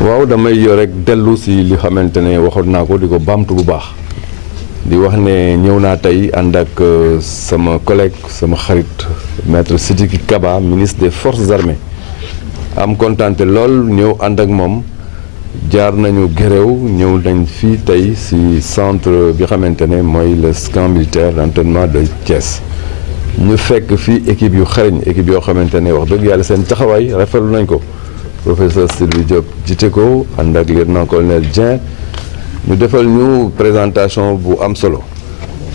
waaw damay rek dellu si li xamante ne waxoon naa ko di ko baamtu bu baax di wax ne ñëw naa tey ànd ak sama collègue sama xarit maître Sidiki Kaba ministre des forces armées am kontaante lool ñëw ànd ak moom jaar nañu Guéréo ñëw nañ fii tey si centre bi xamante ne mooy le camp militaire d'entraînement de Thiès ñu fekk fii équipe yu xarañ équipe yoo xamante ne wax dëgg yàlla seen taxawaay rafetlu nañ ko professeur Sylvie Diop jiite ko ànd ak lieutenant-colonel Dieng ñu defal ñu présentation bu am solo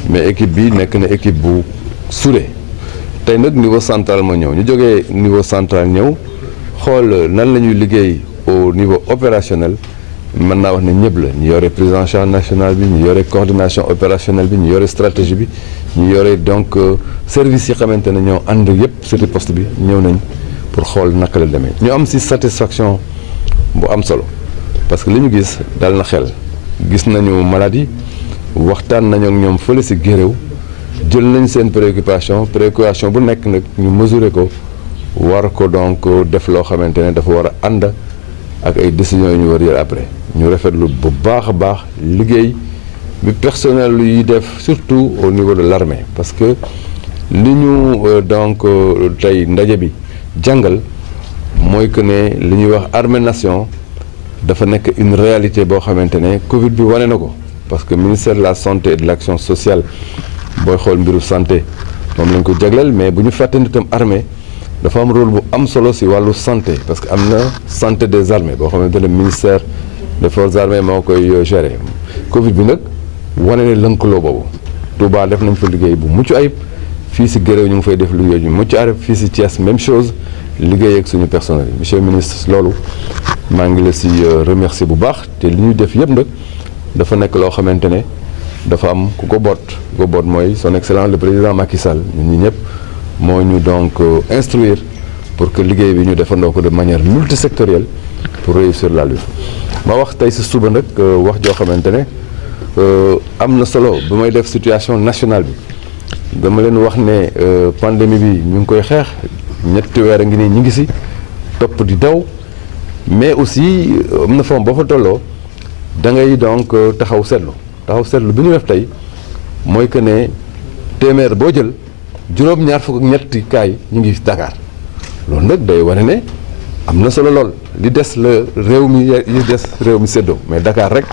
mais équipe bi nekk na équipe bu soudée tey nag niveau central ma ñëw ñu jógee niveau central ñëw xool nan la ñuy liggéey au niveau opérationnel mën naa wax ne ñëpp la ñu yore prise en charge nationale bi ñu yore coordination opérationnelle bi ñu yore stratégie bi ñu yore donc service yi xamante ne ñoo ànd yëpp sur poste bi ñëw nañ pour xool naka la demee ñu am si satisfaction bu am solo parce que li ñu gis dal na xel gis nañu maladie waxtaan nañu ak ñoom fële si Guéréo jël nañ seen préoccupation bu nekk nag ñu mesurer ko war ko donc def loo xamante ne dafa war a ànd ak ay décisions yu ñu war a jël après ñu rafetlu bu baax a baax liggéey bi personnel yi def surtout au niveau de l'armée parce que li ñu donc tey ndaje bi jàngal mooy que ne li ñuy wax armée nation dafa nekk une réalité boo xamante ne Covid bi wane na ko parce que ministère de la santé et de l'action sociale booy xool mbiru santé moom lañ ko jagleel mais bu ñu fàtte ni itam armée dafa am rôle bu am solo si wàllu santé parce que am na santé des armées boo xamante ne ministère des forces armées moo koy gérer Covid bi nag wane ne lënkaloo boobu Touba def nañ fa liggéey bu mucc ayib fii si Guéréo ñu ngi fay def liggéey ñu mucc ayib fii si Thiès même chose liggéey ak suñu personnel yi monsieur le ministre loolu maa ngi la si remercier bu baax te li ñuy def yëpp nag dafa nekk loo xamante ne dafa am ku ko boot mooy son excellence le président Macky Sall ñun ñi ñëpp moo ñu donc instruire pour que liggéey bi ñu defandoo ko de manière multisectorielle pour réussir la lutte ma wax tey si suba nag wax joo xamante ne am na solo bu may def situation nationale bi dama leen wax ne pandémie bi ñu ngi koy xeex ñetti weer a ngi nii ñu ngi si topp di daw mais aussi am na forme boo fa tolloo da ngay donc taxaw seetlu bi ñu def tey mooy que ne téeméer boo jël juróom-ñaar fukk ak ñetti kaay ñu ngi Dakar loolu nag day wane ne am na solo lool li des la réew mi séddoo mais Dakar rek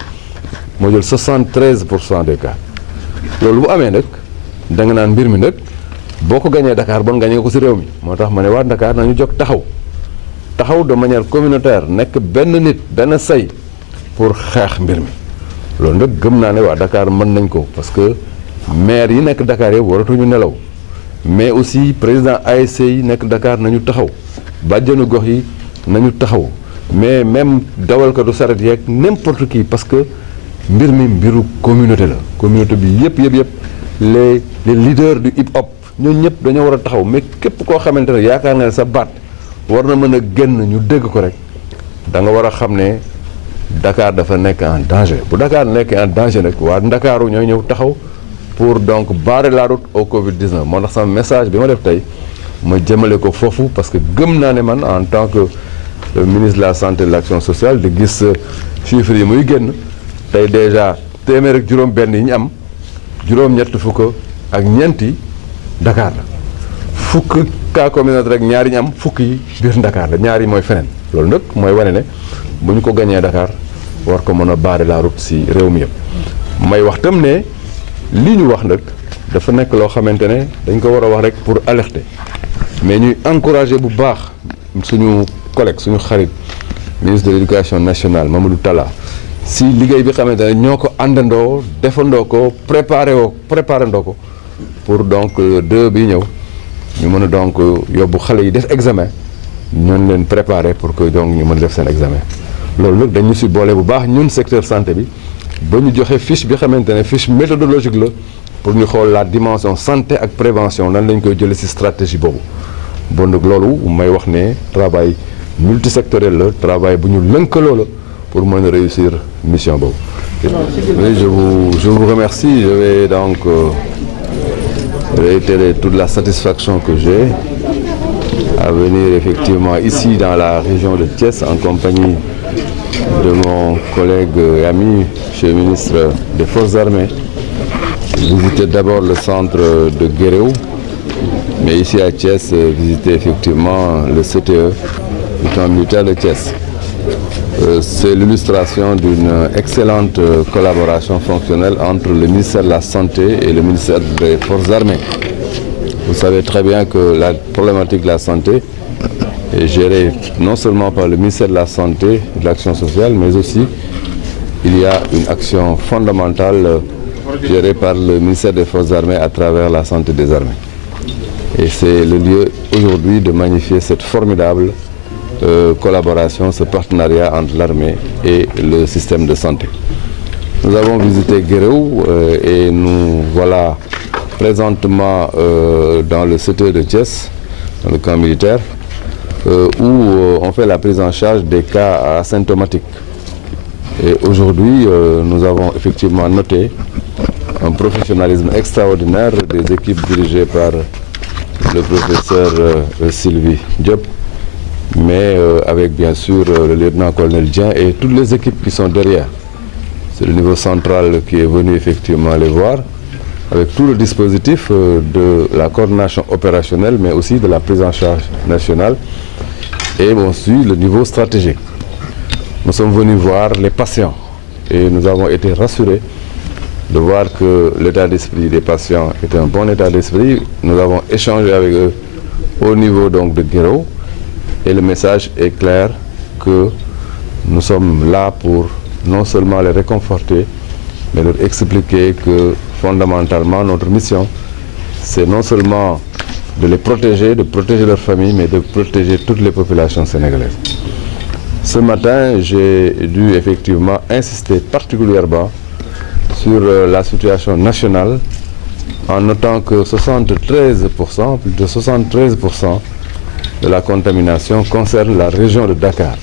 moo jël 73% des cas loolu bu amee nag da nga naan mbir mi nag boo ko gañee Dakar bon gañee ko si réew mi moo tax ma ne waa Dakar nañu jóg taxaw de manière communautaire nekk benn nit benn say pour xeex mbir mi loolu nag gëm naa ne waa Dakar mën nañ ko parce que maire yi nekk Dakar yëpp waratuñu nelaw mais aussi président ASC yi nekk Dakar nañu taxaw bàjjenu gox yi nañu taxaw mais même dawalkatu saret yeeg n'importe qui parce que mbir mi mbiru communauté la communauté bi yëpp les leaders du hip hop ñooñu ñëpp dañoo war a taxaw mais képp koo xamante ne yaakaar na sa baat war na mën a génn ñu dégg ko rek da nga war a xam ne Dakar dafa nekk en danger bu Dakar nekk en danger nag waa Ndakaaru ñooy ñëw taxaw pour donc barrer la route au Covid-19 moo tax sama message bi ma def tey ma jëmale ko foofu parce que gëm naa ne man en tant que ministre de la santé et de l'action sociale di gis chiffres yi muy génn tey déjà téeméer ak juróom-benn yi ñu am juróom-ñett fukk ak ñeenti Dakar la fukk cas communautaire rek ñaari ñu am fukk yi biir Dakar la ñaari mooy feneen loolu nag mooy wane ne bu ñu ko gañee Dakar war ko mën a barrer la route si réew mi yëpp may wax tam ne lii ñu wax nag dafa nekk loo xamante ne dañ ko war a wax rek pour alerter mais ñuy encourager bu baax suñu collègue suñu xarit ministre de l'éducation nationale Mamadou Talla si liggéey bi xamante ne ñoo ko àndandoo defandoo ko préparandoo ko pour donc 2 bi ñëw ñu mën a donc yóbbu xale yi def examen ñoon leen préparer pour que donc ñu mën a def seen examen loolu nag dañu si boole bu baax ñun secteur santé bi ba ñu joxe fiche bi xamante ne fiche méthodologique la pour ñu xool la dimension santé ak prévention nan lañ koy jëlee si stratégie boobu bon nag loolu may wax ne travail multisectoriel la travail bu ñu lënkaloo la pour mën a réussir mission boobu. Oui, je vous remercie. Je vais donc réitérer toute la satisfaction que j'ai à venir effectivement ici dans la région de Thiès en compagnie de mon collègue et ami, chez le ministre des Forces armées, visiter d'abord le centre de Guéréo, mais ici à Thiès, visiter effectivement le CTE, le camp militaire de Thiès. C'est l'illustration d'une excellente collaboration fonctionnelle entre le ministère de la Santé et le ministère des Forces armées. Vous savez très bien que la problématique de la santé est gérée non seulement par le ministère de la Santé et de l'Action sociale, mais aussi il y a une action fondamentale gérée par le ministère des Forces armées à travers la santé des armées. Et c'est le lieu aujourd'hui de magnifier cette formidable collaboration, ce partenariat entre l'armée et le système de santé. Nous avons visité Guéréo et nous voilà présentement dans le CTE de Thiès, dans le camp militaire, où on fait la prise en charge des cas asymptomatiques. Et aujourd'hui, nous avons effectivement noté un professionnalisme extraordinaire des équipes dirigées par le professeur Sylvie Diop, mais avec bien sûr le lieutenant-colonel Dien et toutes les équipes qui sont derrière. C'est le niveau central qui est venu effectivement les voir, avec tout le dispositif de la coordination opérationnelle, mais aussi de la prise en charge nationale, et aussi le niveau stratégique. Nous sommes venus voir les patients et nous avons été rassurés de voir que l'état d'esprit des patients est un bon état d'esprit. Nous avons échangé avec eux au niveau donc de Guéréo. Et le message est clair que nous sommes là pour non seulement les réconforter, mais leur expliquer que fondamentalement notre mission, c'est non seulement de les protéger, de protéger leur famille, mais de protéger toutes les populations sénégalaises. Ce matin, j'ai dû effectivement insister particulièrement sur la situation nationale, en notant que 73%, plus de 73% de la contamination concerne la région de Dakar.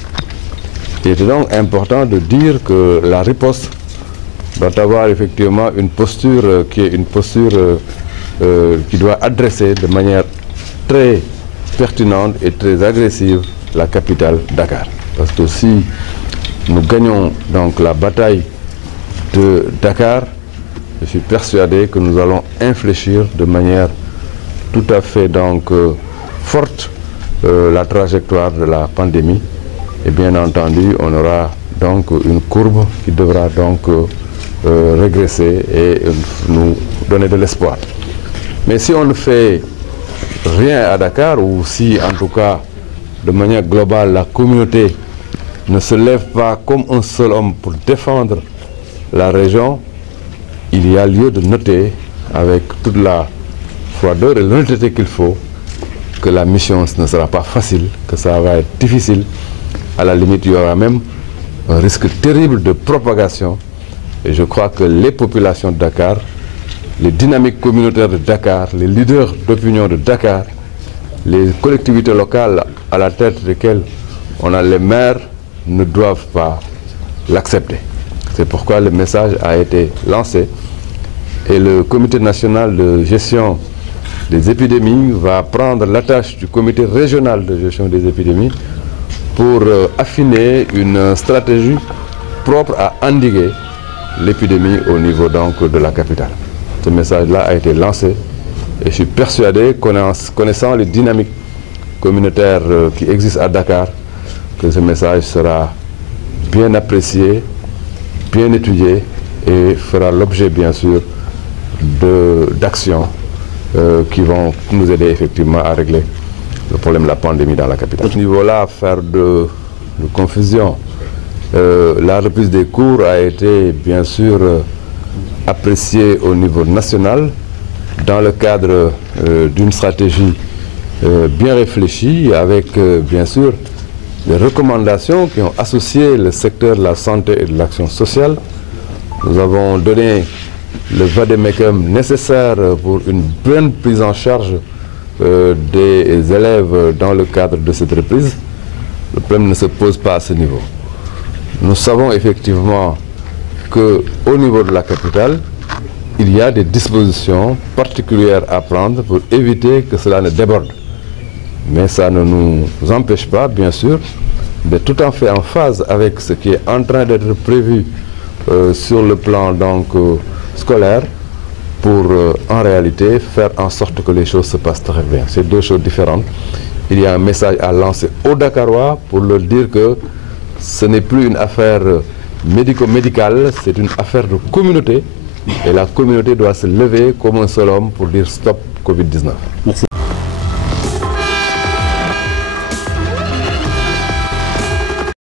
Il est donc important de dire que la riposte doit avoir effectivement une posture qui est une posture qui doit adresser de manière très pertinente et très agressive la capitale Dakar. Parce que si nous gagnons donc la bataille de Dakar, je suis persuadé que nous allons infléchir de manière tout à fait donc forte la trajectoire de la pandémie, et bien entendu on aura donc une courbe qui devra donc régresser et nous donner de l'espoir. Mais si on ne fait rien à Dakar, ou si en tout cas de manière globale la communauté ne se lève pas comme un seul homme pour défendre la région, il y a lieu de noter avec toute la froideur et l'honnêteté qu'il faut que la mission ne sera pas facile, que ça va être difficile. À la limite, il y aura même un risque terrible de propagation. Et je crois que les populations de Dakar, les dynamiques communautaires de Dakar, les leaders d'opinion de Dakar, les collectivités locales à la tête desquelles on a les maires, ne doivent pas l'accepter. C'est pourquoi le message a été lancé et le comité national de gestion des épidémies va prendre la tâche du comité régional de gestion des épidémies pour affiner une stratégie propre à endiguer l'épidémie au niveau donc de la capitale. Ce message-là a été lancé et je suis persuadé, connaissant les dynamiques communautaires qui existent à Dakar, que ce message sera bien apprécié, bien étudié et fera l'objet bien sûr d'actions qui vont nous aider effectivement à régler le problème de la pandémie dans la capitale. À ce niveau-là, faire de confusion. La reprise des cours a été bien sûr appréciée au niveau national dans le cadre d'une stratégie bien réfléchie avec bien sûr les recommandations qui ont associé le secteur de la santé et de l'action sociale. Nous avons donné le vade-mecum nécessaire pour une bonne prise en charge des élèves dans le cadre de cette reprise. Le problème ne se pose pas à ce niveau. Nous savons effectivement qu'au niveau de la capitale, il y a des dispositions particulières à prendre pour éviter que cela ne déborde. Mais ça ne nous empêche pas, bien sûr, mais tout à fait en phase avec ce qui est en train d'être prévu sur le plan donc scolaire pour en réalité faire en sorte que les choses se passent très bien. C'est deux choses différentes. Il y a un message à lancer aux Dakarois pour leur dire que ce n'est plus une affaire médico-médicale, c'est une affaire de communauté et la communauté doit se lever comme un seul homme pour dire stop Covid-19. Merci.